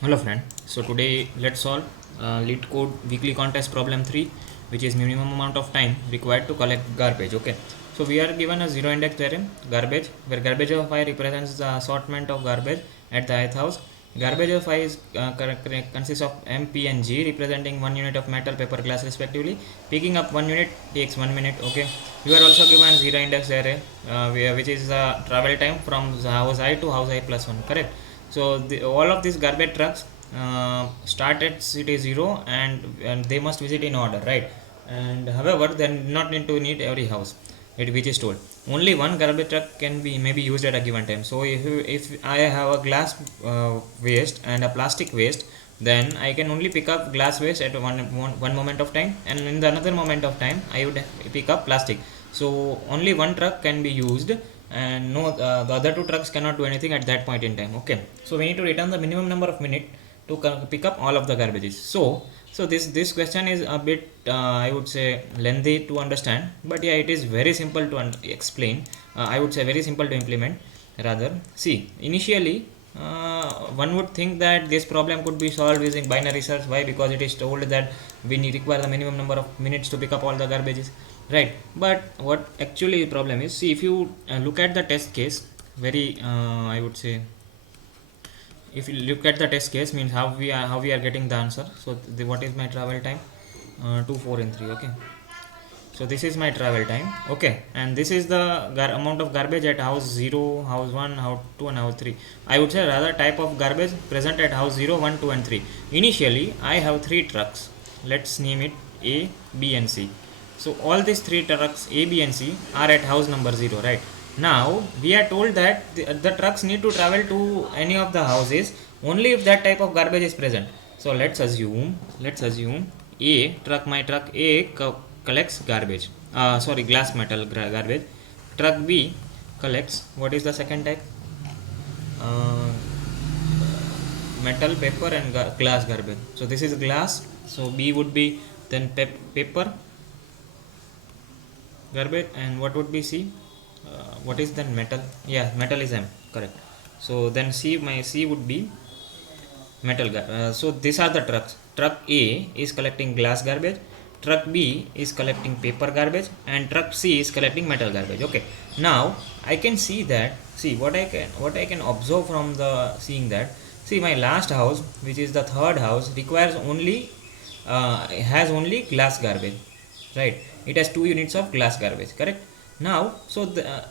Hello friend. So today let's solve Leetcode weekly contest problem 3, which is minimum amount of time required to collect garbage. Okay. So we are given a zero index theorem, garbage, where garbage of I represents the assortment of garbage at the ith house. Garbage of I is consists of M, P and G representing 1 unit of metal, paper, glass respectively. Picking up 1 unit takes 1 minute. Okay. You are also given zero index array, which is travel time from the house I to house I plus 1. Correct. So all of these garbage trucks start at city 0 and they must visit in order, right? And however, they not need to need every house, which is told. Only one garbage truck can be maybe used at a given time. So if I have a glass waste and a plastic waste, then I can only pick up glass waste at one moment of time, and in the another moment of time I would pick up plastic. So only one truck can be used, and no, the other two trucks cannot do anything at that point in time. Okay, so we need to return the minimum number of minute to pick up all of the garbages. So this question is a bit I would say lengthy to understand, but yeah, it is very simple to explain. I would say very simple to implement. Rather, see, initially one would think that this problem could be solved using binary search. Why? Because it is told that we need require the minimum number of minutes to pick up all the garbages, right? But what actually the problem is, see, if you look at the test case, very I would say, if you look at the test case, means how we are getting the answer. So what is my travel time? 2, 4 and 3. Okay, so this is my travel time. Okay, and this is the amount of garbage at house 0, house 1, house 2 and house 3. I would say rather type of garbage present at house 0, 1, 2 and 3. Initially I have 3 trucks. Let's name it A, B and C. So all these 3 trucks A, B and C are at house number 0, right? Now we are told that the trucks need to travel to any of the houses only if that type of garbage is present. So let's assume A truck, my truck A collects garbage. Sorry, glass metal garbage. Truck B collects, what is the second type? Uh, Metal, paper and glass garbage. So this is glass. So B would be then paper garbage, and what would be C? What is then metal? Yeah, metal is M, correct. So then my C would be metal. So these are the trucks. Truck A is collecting glass garbage, truck B is collecting paper garbage, and truck C is collecting metal garbage. Okay, now I can see that, see what I can observe from the seeing that, see, my last house, which is the third house, requires only has only glass garbage, right? It has 2 units of glass garbage, correct? Now, so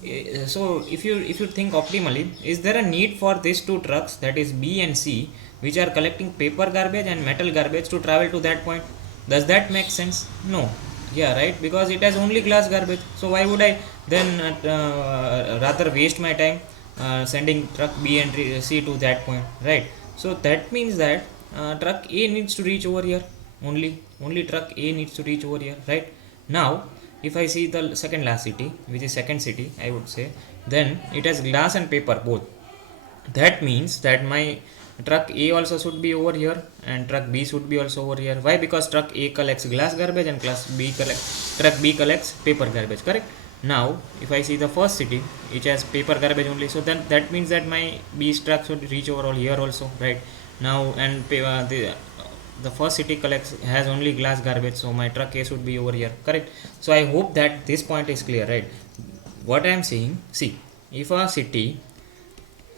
if you think optimally, is there a need for these 2 trucks, that is B and C, which are collecting paper garbage and metal garbage, to travel to that point? Does that make sense? No. Yeah, right, because it has only glass garbage. So why would I then rather waste my time sending truck B and C to that point, right? So that means that truck A needs to reach over here. Only truck A needs to reach over here, right? Now if I see the second last city, which is second city, I would say, then it has glass and paper both. That means that my truck A also should be over here and truck B should be also over here. Why? Because truck A collects glass garbage and truck B collects paper garbage, correct? Now if I see the first city, which has paper garbage only, so then that means that my B's truck should reach over all here also, right? Now, and the first city has only glass garbage, so my truck A should be over here, correct? So I hope that this point is clear, right? What I am saying, see, if a city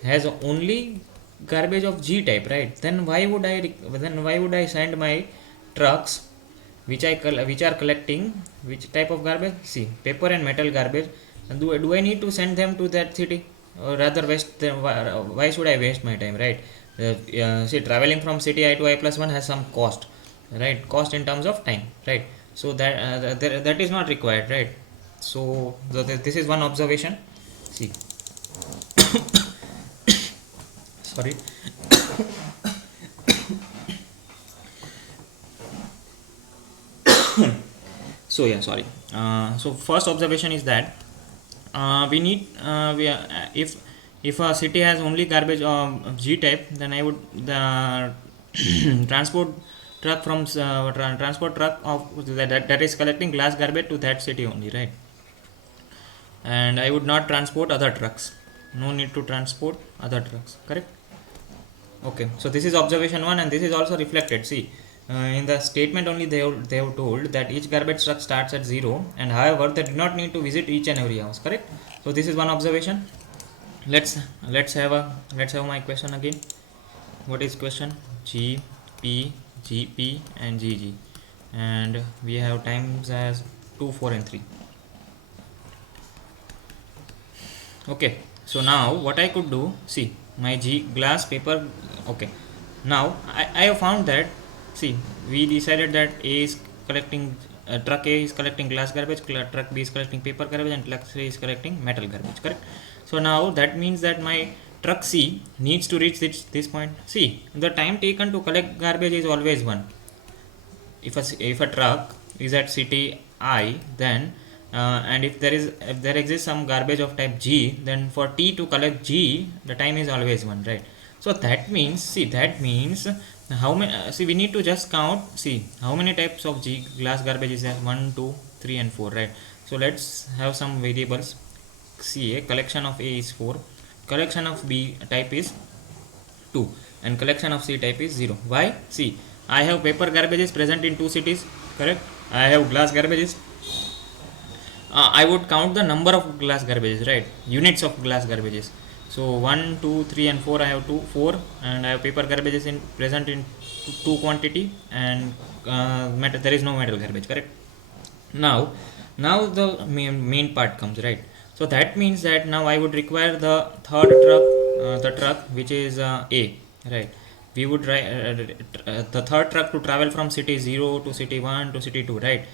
has only garbage of G type, right, then why would I send my trucks which are collecting which type of garbage? See, paper and metal garbage. And do I need to send them to that city, or rather waste them? Why should I waste my time, right? See, traveling from city I to I plus 1 has some cost, right? Cost in terms of time, right? So that is not required, right? So this is one observation. See, sorry. So yeah, sorry. So first observation is that we need if a city has only garbage G type, then I would the transport truck from transport truck of that is collecting glass garbage to that city only, right? And I would not transport other trucks. No need to transport other trucks, correct? Okay, so this is observation 1 and this is also reflected. See, in the statement only they have told that each garbage truck starts at 0 and however they do not need to visit each and every house, correct? So this is one observation. Let's have my question again. What is question? G, P, GP and GG, and we have times as 2, 4 and 3. Okay, so now what I could do, see my glass paper. Okay, now I have found that, see, we decided that A is collecting truck A is collecting glass garbage, truck B is collecting paper garbage and truck C is collecting metal garbage, correct? So now that means that my truck C needs to reach this point. See, the time taken to collect garbage is always 1. If a truck is at city I, then and if there exists some garbage of type G, then for T to collect G, the time is always 1, right? So that means, see, that means how many, see, we need to just count, see how many types of glass garbage is there. 1, 2, 3 and 4, right? So let's have some variables. See, a collection of A is 4, collection of B type is 2 and collection of C type is 0. Why? See, I have paper garbages present in 2 cities, correct? I have glass garbages. I would count the number of glass garbages, right? Units of glass garbages. So 1, 2, 3 and 4 I have 4 and I have paper garbages in present in 2 quantity and there is no metal garbage, correct? Now the main part comes, right? So that means that now I would require the third truck, the truck which is A, right? We would the third truck to travel from city 0 to city 1 to city 2, right?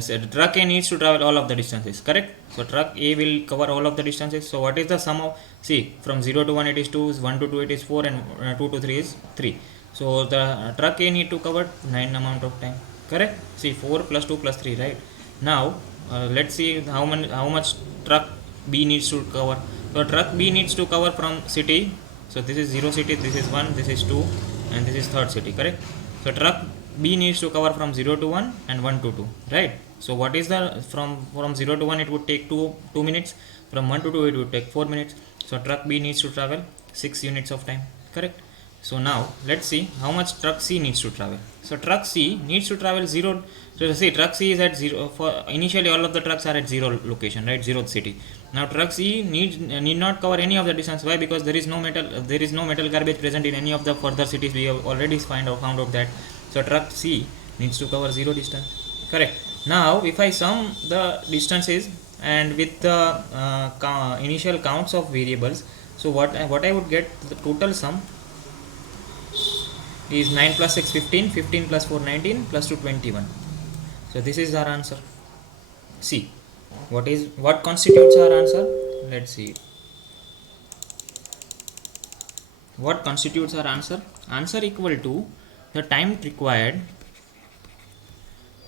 So truck A needs to travel all of the distances, correct? So truck A will cover all of the distances. So what is the sum of, see, from 0 to 1 it is 2, 1 to 2 it is 4 and 2 to 3 is 3. So the truck A need to cover 9 amount of time, correct? See, 4 plus 2 plus 3, right? Now let's see how much truck B needs to cover. So truck B needs to cover from city. So this is 0 city, this is 1, this is 2 and this is third city, correct? So truck B needs to cover from 0 to 1 and 1 to 2, right? So what is the, from 0 to 1 it would take 2 minutes, from 1 to 2 it would take 4 minutes. So truck B needs to travel 6 units of time, correct? So now let's see how much truck C needs to travel. So truck C needs to travel 0. So see, truck C is at 0. For initially all of the trucks are at 0 location, right? 0th city. Now truck C need not cover any of the distance. Why? Because there is no metal garbage present in any of the further cities. We have already found out that. So truck C needs to cover 0 distance, correct? Now if I sum the distances and with the initial counts of variables, so what I would get, the total sum is 9 plus 6 15, 15 plus 4 19 plus 2 21. So this is our answer. See, what constitutes our answer? Let's see. What constitutes our answer? Answer equal to the time required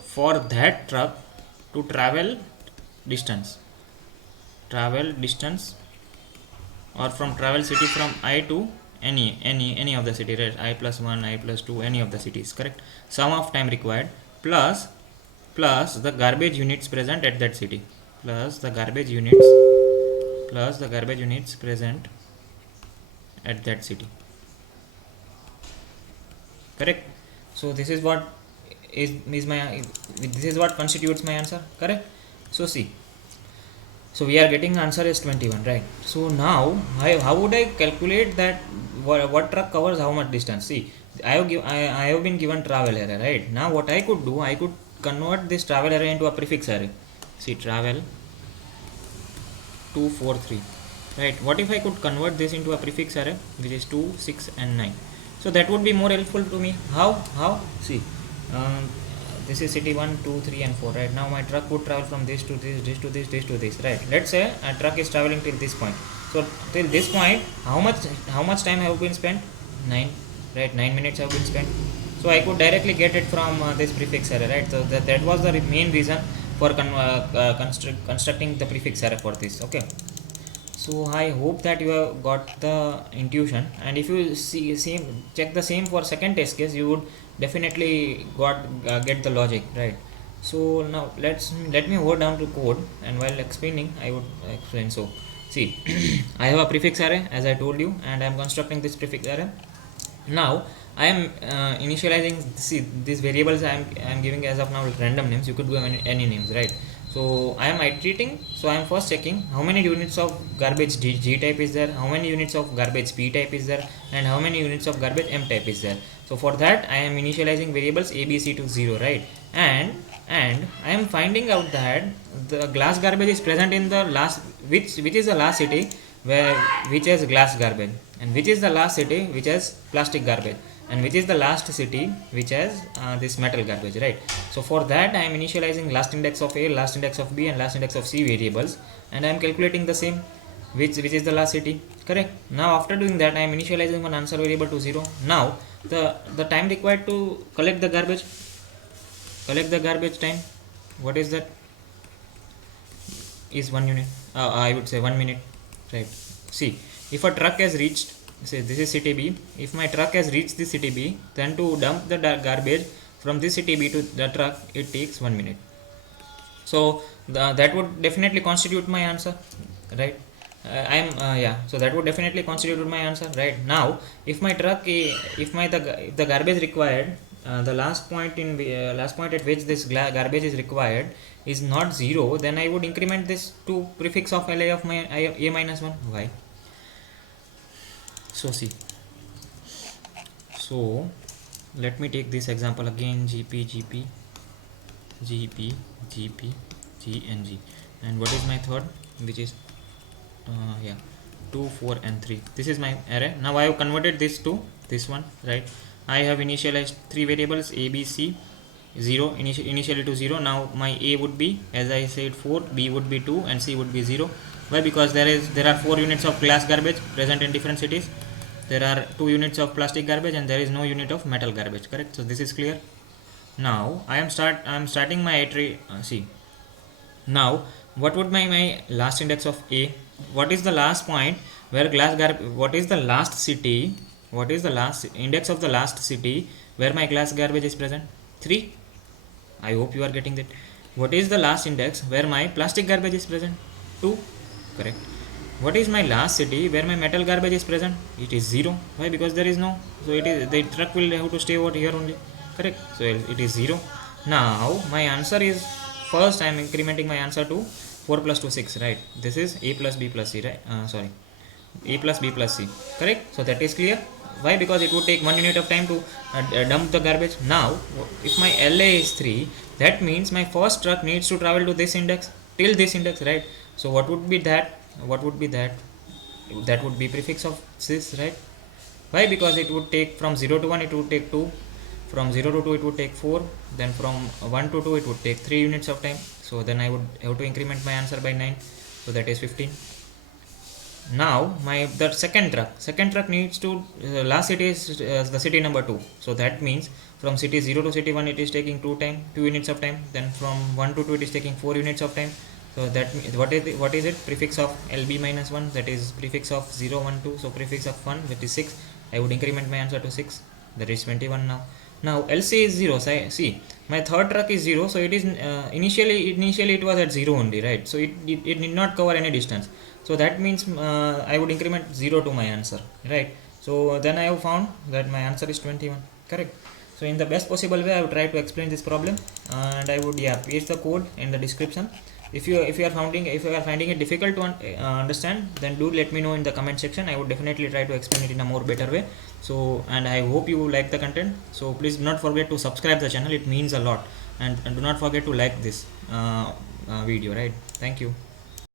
for that truck to travel distance or from travel city from I to any of the city, right? I plus 1, I plus 2, any of the cities, correct? Sum of time required plus the garbage units present at that city, plus the garbage units present at that city, correct? So this is what constitutes my answer, correct? So see, so we are getting answer is 21, right? So now how would I calculate that what truck covers how much distance? See, I have been given travel area, right? Now what I could do, I could convert this travel array into a prefix array. See, travel 2 4 3, right? What if I could convert this into a prefix array which is 2 6 and 9? So that would be more helpful to me. How? See, this is city 1 2 3 and 4, right? Now my truck would travel from this to this to this, right? Let's say a truck is traveling till this point. So till this point, how much time have been spent? 9, right? 9 minutes have been spent. So I could directly get it from this prefix array, right? So that was the main reason for constructing the prefix array for this. Okay, so I hope that you have got the intuition, and if you check the same for second test case, you would definitely get the logic, right? So now let me go down to code, and while explaining I would explain. So see, I have a prefix array as I told you, and I am constructing this prefix array. Now I am initializing, see these variables I am giving as of now random names. You could give any names, right? So I am iterating. So I am first checking how many units of garbage G type is there, how many units of garbage P type is there, and how many units of garbage M type is there. So for that I am initializing variables A, B, C to 0, right? And I am finding out that the glass garbage is present in the last, which is the last city where which has glass garbage, and which is the last city which has plastic garbage, and which is the last city which has this metal garbage, right? So for that I am initializing last index of A, last index of B, and last index of C variables, and I am calculating the same, which is the last city, correct? Now after doing that I am initializing one answer variable to 0. Now the time required to collect the garbage time, what is that, is 1 unit, I would say 1 minute, right? See, if a truck has reached, say this is city B, if my truck has reached this city B, then to dump the garbage from this city B to the truck, it takes 1 minute. So that would definitely constitute my answer, right? Yeah, so that would definitely constitute my answer, right? Now if my truck if the garbage required, the last point last point at which this garbage is required is not 0, then I would increment this to prefix of LA of my A minus 1. Why? So see, so let me take this example again, GP, G and G, and what is my third, which is yeah, 2, 4 and 3. This is my array. Now I have converted this to this one, right? I have initialized 3 variables A, B, C, 0 initially to 0. Now my A would be, as I said, 4, B would be 2, and C would be 0. Why? Because there are 4 units of glass garbage present in different cities. There are 2 units of plastic garbage, and there is no unit of metal garbage, correct? So this is clear. Now I am starting my iterate. See, now what would my last index of A, what is the last point where what is the last city, what is the last index of the last city where my glass garbage is present? 3. I hope you are getting that. What is the last index where my plastic garbage is present? 2. Correct. What is my last city where my metal garbage is present? It is 0. Why? Because there is no, so it is, the truck will have to stay over here only, correct? So it is 0. Now my answer is, first I am incrementing my answer to 4 plus 2 6, right? This is A plus B plus C, right? Sorry, A plus B plus C, correct? So that is clear. Why? Because it would take 1 unit of time to dump the garbage. Now if my LA is 3, that means my first truck needs to travel to this index, till this index, right? So what would be that? What would be that? That would be prefix of this, right? Why? Because it would take from 0 to 1, it would take 2, from 0 to 2 it would take 4, then from 1 to 2 it would take 3 units of time. So then I would have to increment my answer by 9, so that is 15. Now the second truck needs to, last city is the city number 2, so that means from city 0 to city 1 it is taking 2 units of time, then from 1 to 2 it is taking 4 units of time. So that what is it, prefix of LB minus 1, that is prefix of 0 1 2, so prefix of 1, that is 6. I would increment my answer to 6, that is 21. Now LC is 0. So see, my third truck is 0, so it is initially it was at 0 only, right? So it need not cover any distance, so that means I would increment 0 to my answer, right? So then I have found that my answer is 21, correct? So in the best possible way I would try to explain this problem, and I would paste the code in the description. If you are finding it difficult to understand, then do let me know in the comment section. I would definitely try to explain it in a more better way. So, and I hope you like the content, so please do not forget to subscribe the channel, it means a lot, and do not forget to like this video, right? Thank you.